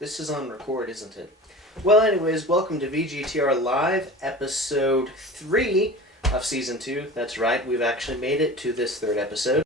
This is on record, isn't it? Well, anyways, welcome to VGTR Live, episode 3 of season 2. That's right, we've actually made it to this third episode.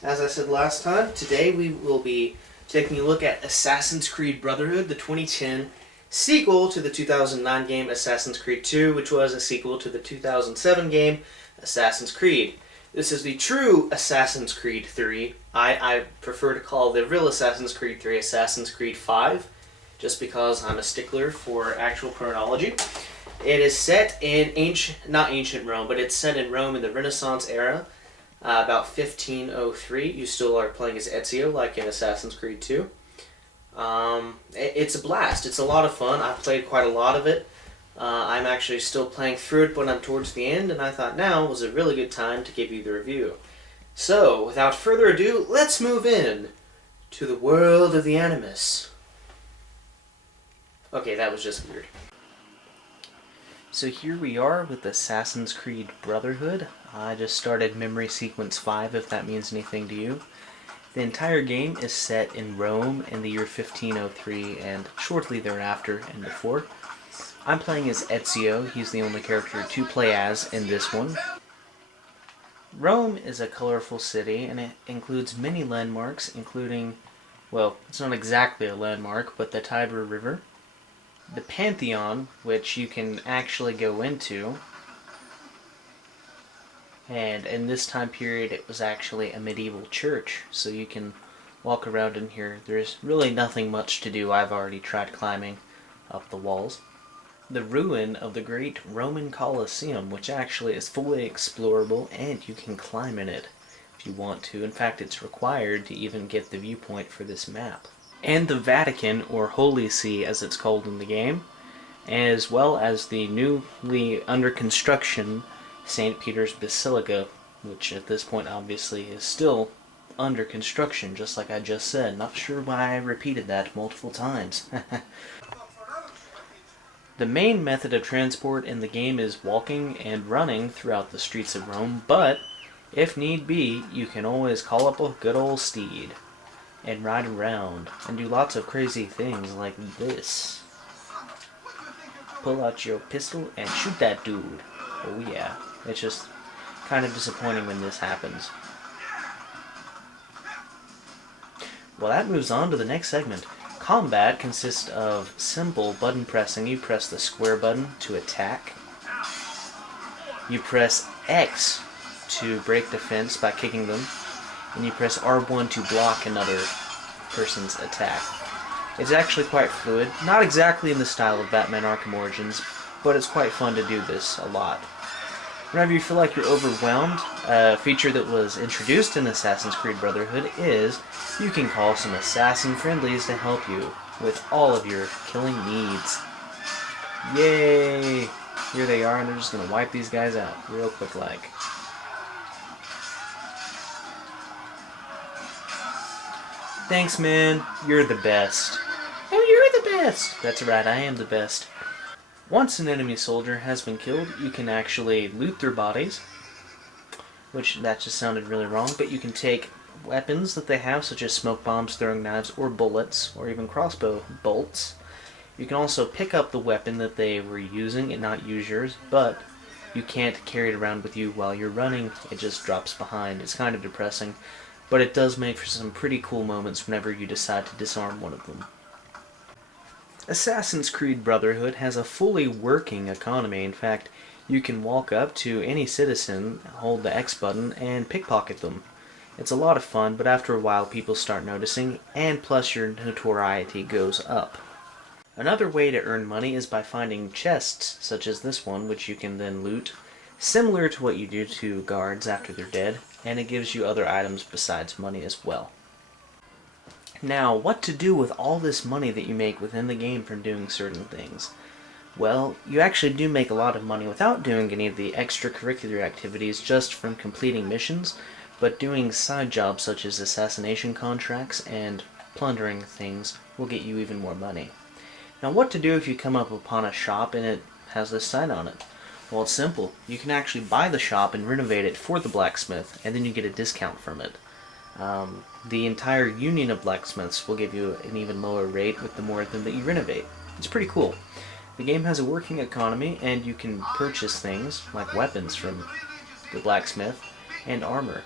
As I said last time, today we will be taking a look at Assassin's Creed Brotherhood, the 2010 sequel to the 2009 game Assassin's Creed 2, which was a sequel to the 2007 game Assassin's Creed. This is the true Assassin's Creed 3. I prefer to call the real Assassin's Creed 3 Assassin's Creed 5, just because I'm a stickler for actual chronology. It is set in not ancient Rome, but it's set in Rome in the Renaissance era, about 1503. You still are playing as Ezio, like in Assassin's Creed 2. It's a blast. It's a lot of fun. I've played quite a lot of it. I'm actually still playing through it, but I'm towards the end, and I thought now was a really good time to give you the review. So, without further ado, let's move in to the world of the Animus. Okay, that was just weird. So here we are with Assassin's Creed Brotherhood. I just started Memory Sequence 5, if that means anything to you. The entire game is set in Rome in the year 1503 and shortly thereafter and before. I'm playing as Ezio. He's the only character to play as in this one. Rome is a colorful city, and it includes many landmarks, including, well, it's not exactly a landmark, but the Tiber River, the Pantheon, which you can actually go into, and in this time period it was actually a medieval church, so you can walk around in here. There's really nothing much to do. I've already tried climbing up the walls. The ruin of the great Roman Colosseum, which actually is fully explorable, and you can climb in it if you want to. In fact, it's required to even get the viewpoint for this map. And the Vatican, or Holy See as it's called in the game, as well as the newly under construction St. Peter's Basilica, which at this point obviously is still under construction, just like I just said. Not sure why I repeated that multiple times. The main method of transport in the game is walking and running throughout the streets of Rome, but if need be, you can always call up a good old steed and ride around and do lots of crazy things like this. Pull out your pistol and shoot that dude. Oh yeah. It's just kind of disappointing when this happens. Well, that moves on to the next segment. Combat consists of simple button pressing. You press the square button to attack. You press X to break defense by kicking them. And you press R1 to block another person's attack. It's actually quite fluid. Not exactly in the style of Batman Arkham Origins, but it's quite fun to do this a lot. Whenever you feel like you're overwhelmed, a feature that was introduced in Assassin's Creed Brotherhood is you can call some assassin friendlies to help you with all of your killing needs. Yay! Here they are, and they're just going to wipe these guys out real quick like. Thanks, man. You're the best. Oh, you're the best! That's right, I am the best. Once an enemy soldier has been killed, you can actually loot their bodies, which that just sounded really wrong, but you can take weapons that they have, such as smoke bombs, throwing knives, or bullets, or even crossbow bolts. You can also pick up the weapon that they were using and not use yours, but you can't carry it around with you while you're running. It just drops behind. It's kind of depressing, but it does make for some pretty cool moments whenever you decide to disarm one of them. Assassin's Creed Brotherhood has a fully working economy. In fact, you can walk up to any citizen, hold the X button, and pickpocket them. It's a lot of fun, but after a while people start noticing, and plus your notoriety goes up. Another way to earn money is by finding chests, such as this one, which you can then loot, similar to what you do to guards after they're dead, and it gives you other items besides money as well. Now, what to do with all this money that you make within the game from doing certain things? Well, you actually do make a lot of money without doing any of the extracurricular activities, just from completing missions, but doing side jobs such as assassination contracts and plundering things will get you even more money. Now what to do if you come up upon a shop and it has this sign on it? Well, it's simple. You can actually buy the shop and renovate it for the blacksmith, and then you get a discount from it. The entire union of blacksmiths will give you an even lower rate with the more of them that you renovate. It's pretty cool. The game has a working economy, and you can purchase things like weapons from the blacksmith and armor.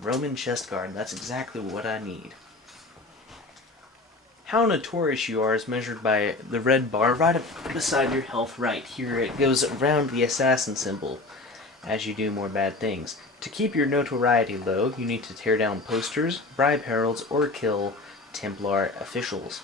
Roman chest guard, that's exactly what I need. How notorious you are is measured by the red bar right up beside your health right here. It goes around the assassin symbol as you do more bad things. To keep your notoriety low, you need to tear down posters, bribe heralds, or kill Templar officials.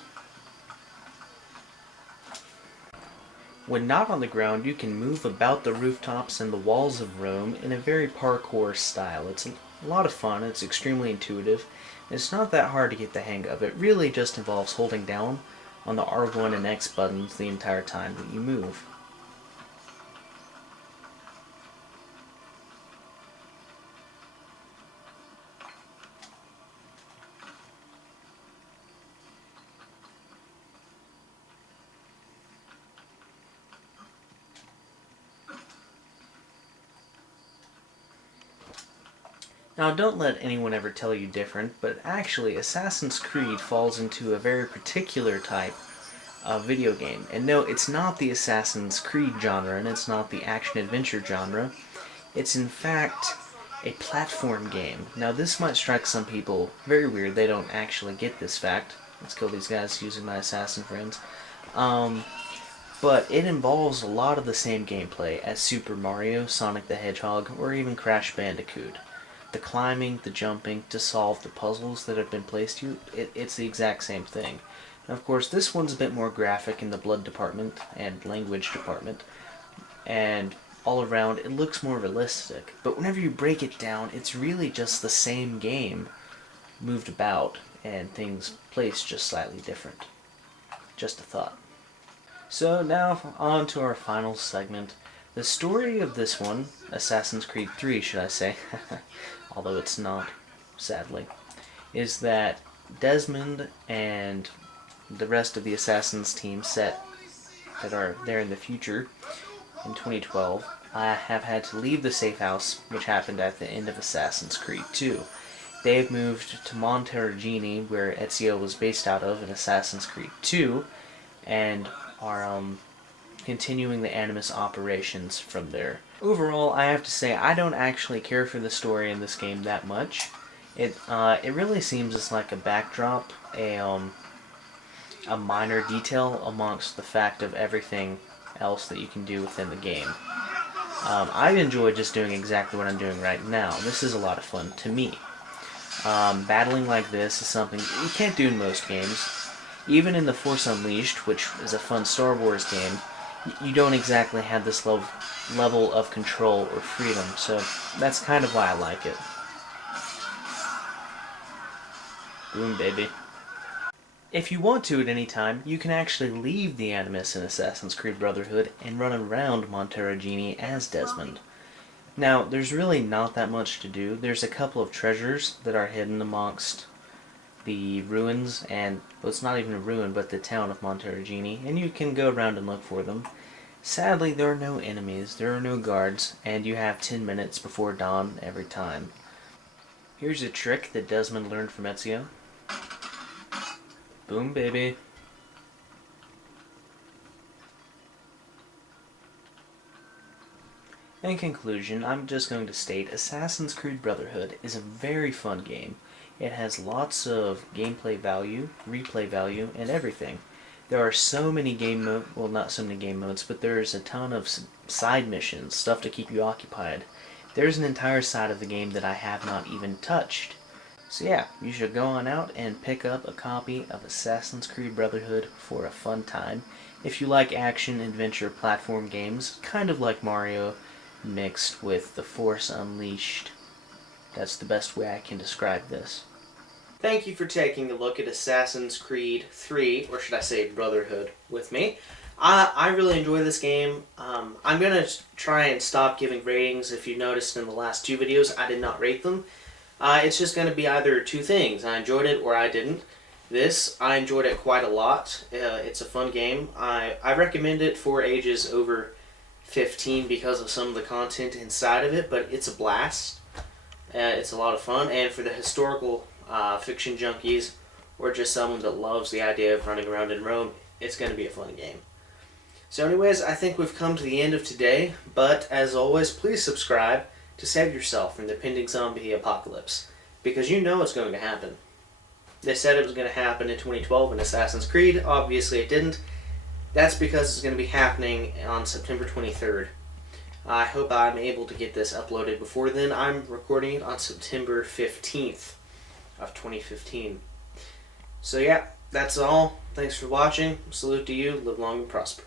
When not on the ground, you can move about the rooftops and the walls of Rome in a very parkour style. It's a lot of fun, it's extremely intuitive, and it's not that hard to get the hang of. It really just involves holding down on the R1 and X buttons the entire time that you move. Now, don't let anyone ever tell you different, but actually Assassin's Creed falls into a very particular type of video game. And no, it's not the Assassin's Creed genre, and it's not the action-adventure genre. It's in fact a platform game. Now, this might strike some people very weird. They don't actually get this fact. Let's kill these guys using my assassin friends. But it involves a lot of the same gameplay as Super Mario, Sonic the Hedgehog, or even Crash Bandicoot. The climbing, the jumping, to solve the puzzles that have been placed to you, it's the exact same thing. Now, of course, this one's a bit more graphic in the blood department and language department, and all around it looks more realistic. But whenever you break it down, it's really just the same game moved about and things placed just slightly different. Just a thought. So now on to our final segment. The story of this one, Assassin's Creed 3 should I say, although it's not, sadly, is that Desmond and the rest of the Assassins team set that are there in the future, in 2012, have had to leave the safe house, which happened at the end of Assassin's Creed 2. They've moved to Montero Genie, where Ezio was based out of in Assassin's Creed 2, and are continuing the Animus operations from there. Overall, I have to say, I don't actually care for the story in this game that much. It really seems as like a backdrop, a minor detail amongst the fact of everything else that you can do within the game. I enjoy just doing exactly what I'm doing right now. This is a lot of fun to me. Battling like this is something you can't do in most games. Even in The Force Unleashed, which is a fun Star Wars game, you don't exactly have this level of control or freedom, so that's kind of why I like it. Boom, baby. If you want to at any time, you can actually leave the Animus in Assassin's Creed Brotherhood and run around Montero Genie as Desmond. Now, there's really not that much to do. There's a couple of treasures that are hidden amongst the ruins, and well, it's not even a ruin, but the town of Montero Genie, and you can go around and look for them. Sadly, there are no enemies, there are no guards, and you have 10 minutes before dawn every time. Here's a trick that Desmond learned from Ezio. Boom, baby. In conclusion, I'm just going to state Assassin's Creed Brotherhood is a very fun game. It has lots of gameplay value, replay value, and everything. There are so many game modes, well, not so many game modes, but there's a ton of side missions, stuff to keep you occupied. There's an entire side of the game that I have not even touched. So yeah, you should go on out and pick up a copy of Assassin's Creed Brotherhood for a fun time. If you like action, adventure, platform games, kind of like Mario, mixed with The Force Unleashed. That's the best way I can describe this. Thank you for taking a look at Assassin's Creed 3, or should I say Brotherhood, with me. I really enjoy this game. I'm going to try and stop giving ratings. If you noticed in the last two videos, I did not rate them. It's just going to be either two things. I enjoyed it or I didn't. This, I enjoyed it quite a lot. It's a fun game. I recommend it for ages over 15 because of some of the content inside of it, but it's a blast. It's a lot of fun, and for the historical fiction junkies, or just someone that loves the idea of running around in Rome, it's going to be a fun game. So anyways, I think we've come to the end of today, but as always, please subscribe to save yourself from the pending zombie apocalypse, because you know it's going to happen. They said it was going to happen in 2012 in Assassin's Creed. Obviously it didn't. That's because it's going to be happening on September 23rd. I hope I'm able to get this uploaded before then. I'm recording it on September 15th of 2015. So yeah, that's all. Thanks for watching. Salute to you. Live long and prosper.